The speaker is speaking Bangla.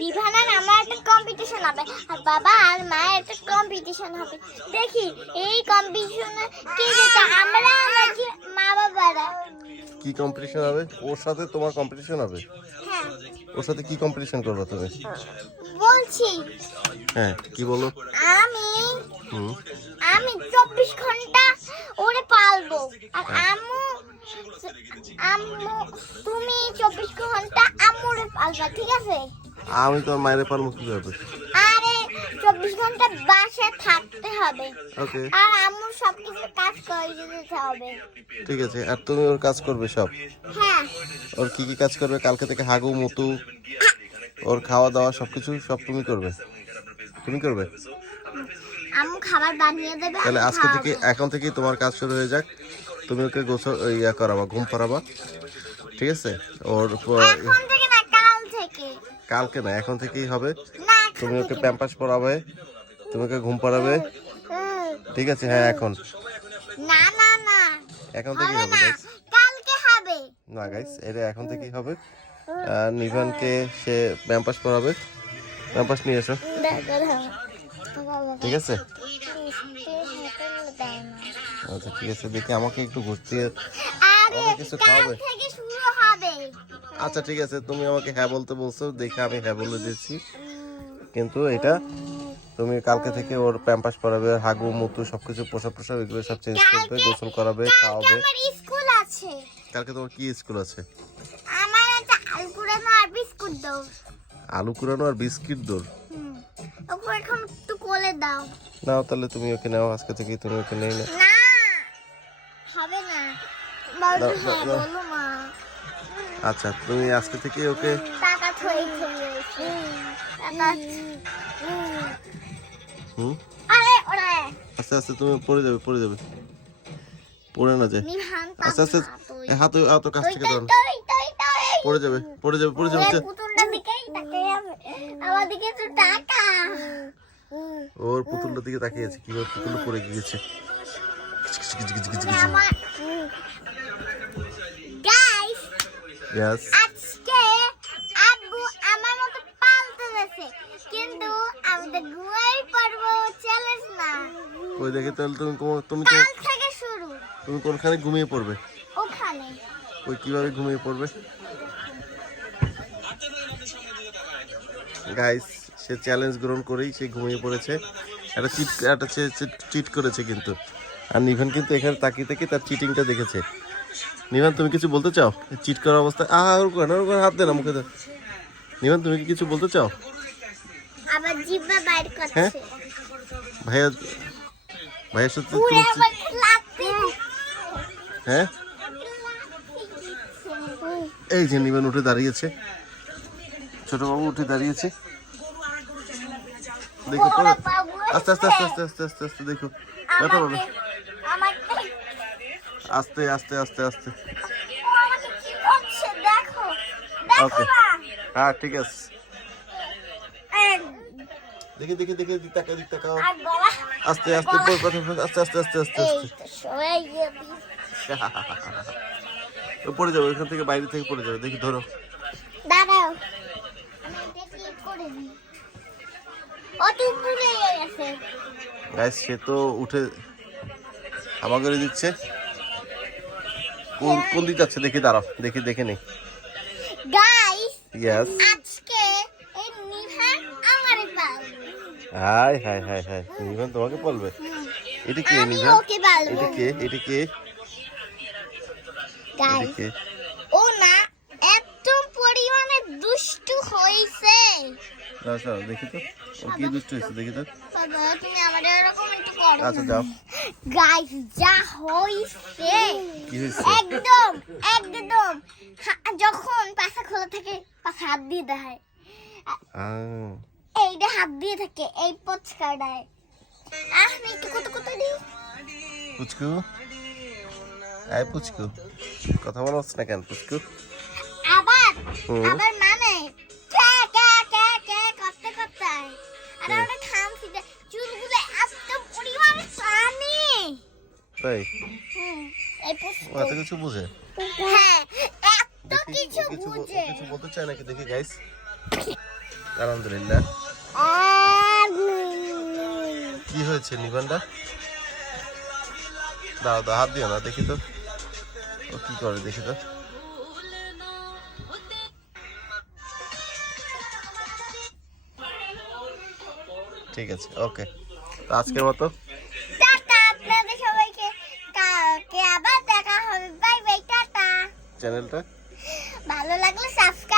বিভান আর আমার একটা কম্পিটিশন হবে। আর বাবা আর মায়ের একটা কম্পিটিশন হবে। দেখি এই কম্পিটিশনে কে জিতে? আমরা নাকি মা বাবারা? কি কম্পিটিশন হবে? ওর সাথে তোমার কম্পিটিশন হবে? হ্যাঁ। ওর সাথে কি কম্পিটিশন করবে তুমি? বলছি। হ্যাঁ কি বলো? আমি আমি চব্বিশ ঘণ্টা ওরে পালবো। আর আম্মু আম্মু তুমি চব্বিশ ঘণ্টা আম্মুরে পালবা ঠিক আছে? আমি তো মায়ের পারব কি করবে আরে চব্বিশ ঘণ্টা বাসায় থাকতে হবে। ওকে। আর আম্মুর সবকিছু কাজ করে দিতে হবে। ঠিক আছে আর তুমি ওর কাজ করবে সব? হ্যাঁ। ওর কি কি কাজ করবে? কালকে থেকে হাগু মুতু ওর খাওয়া দাওয়া সবকিছু সব তুমি করবে? তুমি করবে? আম্মু খাবার বানিয়ে দেবে তাহলে আজকে থেকে এখন থেকেই তোমার কাজ শুরু হয়ে যাক। তুমি ওকে গোসল ইয়া করাবা ঘুম পাড়াবা। ঠিক আছে? ওর কালকে না এখন থেকেই হবে। তুমি ওকে প্যাম্পাস পরাবে তুমি ওকে ঘুম পাড়াবে। ঠিক আছে হ্যাঁ এখন। না না না। এখন থেকেই হবে কালকে হবে। না গাইস এটা এখন থেকেই হবে। নিভানকে সে প্যাম্পাস পরাবে প্যাম্পাস নিয়ে এসো। ঠিক আছে? আচ্ছা ঠিক আছে দেখি আমাকে একটু ঘুরতে কিছু খাওয়াবে? আচ্ছা ঠিক আছে তুমি আমাকে হ্যাঁ বলতে বলছো দেখে আমি হ্যাঁ বলে দিচ্ছি কিন্তু এটা তুমি কালকে থেকে ওর প্যাম্পাস পরাবে হাগু মুতু সবকিছু পোশাক পোশাক এগুলো সব চেঞ্জ করবে গোসল করাবে খাওয়াবে। স্কুল আছে। কালকে তোমার কি স্কুল আছে? আমার একটা আলকুড়ানো আর বিস্কুট দাও আলু কুড়ানো আর বিস্কিট দৌড়? ওকে এখন একটু কোলে দাও। নাও তাহলে তুমি ওকে নাও আজকে থেকে তুমি ওকে নেই না হবে না। দাও, হ্যাঁ বলো মা। আচ্ছা তুমি আজকে থেকে ওকে হুম? আস্তে আস্তে তুমি পড়ে যাবে পড়ে যাবে। পড়ে না যায় আস্তে আস্তে হাতে হাতে কাছ থেকে ধরো। পড়ে যাবে পড়ে যাবে পড়ে যাবে। ওরে। পুতুলটার দিকেই তাকিয়ে আছে। দিকে তো ওর পুতুলটার দিকে তাকিয়ে আছে কীভাবে পুতুল পড়ে গিয়েছে। ইয়াস আজকে আব্বু আমার মতো পালতে গেছে। কিন্তু আমি তো গুয়াই পারব চ্যালেঞ্জ না। ওই দেখে তাহলে তুমি তুমি তো থেকে শুরু। তুমি কোনখানে ঘুমিয়ে পড়বে? ওখানে। ওই কীভাবে ঘুমিয়ে পড়বে? গাইস সে চ্যালেঞ্জ গ্রহণ করেই সে ঘুমিয়ে পড়েছে। একটা চিট একটা চিট করেছে কিন্তু। আর নিভান কিন্তু এখানে তাকিয়ে থেকে তার চিটিংটা দেখেছে। নিভান তুমি কিছু বলতে চাও? চিট করার অবস্থায় আহ ওর করে না করে হাত দে না মুখে দে। নিভান তুমি কি কিছু বলতে চাও? আবার জিব্বা বাইর হ্যাঁ? করছে ভাইয়া ভাইয়ের সাথে তুমি হ্যাঁ? এই যে নিবান উঠে দাঁড়িয়েছে। ছোট বাবু উঠে দাঁড়িয়েছে। দেখো আস্তে আস্তে আস্তে আস্তে আস্তে আস্তে আস্তে দেখো। ব্যথা পাবে আস্তে আস্তে আস্তে আস্তে। ও আমাকে কি করছে দেখো দেখো Okay. না। হ্যাঁ ঠিক আছে। দেখি দেখি দেখি দিক তাকাও দিক তাকাও। আস্তে আস্তে পড়, কথা বল, আস্তে আস্তে আস্তে আস্তে আস্তে। পড়ে যাবে ওখান থেকে বাইরে থেকে পড়ে যাবে। দেখি ধরো। দাঁড়াও। গাইস সে তো উঠে হামা দিচ্ছে। কোন কোন দিক যাচ্ছে? দেখি দাঁড়াও দেখি দেখে নেই। গাইস ইয়াস আজকে এই নিহান আমারে পালবে। Hi hi hi hi. তোমাকে বলবে এটা কে পালবো। এটা কে এটা কে? গাইস ও না এত পরিমাণে দুষ্টু হইছে দেখি তো। ও কি দুষ্ট হয়েছে দেখি তো। আচ্ছা যাও। গাইস যা হইছে। একদম একদম। যখন পাশা খোলা থাকে পাশা হাত দিয়ে দেয় এইটা হাত দিয়ে থাকে এই পচকাটায়। আহ একটু কত কত দিই? পুচকু? আয় পুচকু। কথা বলা হচ্ছে না কেন পুচকু? আবার? আবার মানে তাই? হুম ও এত কিছু বুঝে? হ্যাঁ এত কিছু কিছু বল- ও বুঝে। কিছু বলতে চায় নাকি? দেখি গাইস আলহামদুলিল্লাহ। কি হয়েছে নিবানটা দাও দাও হাত দিও না দেখি তো। ও কি করে দেখি তো। ঠিক আছে ওকে আজকের মতো। টাটা আপনাদের সবাইকে কালকে আবার দেখা হবে। Bye bye ta-ta. চ্যানেলটা? ভালো লাগলে সাবস্ক্রাইব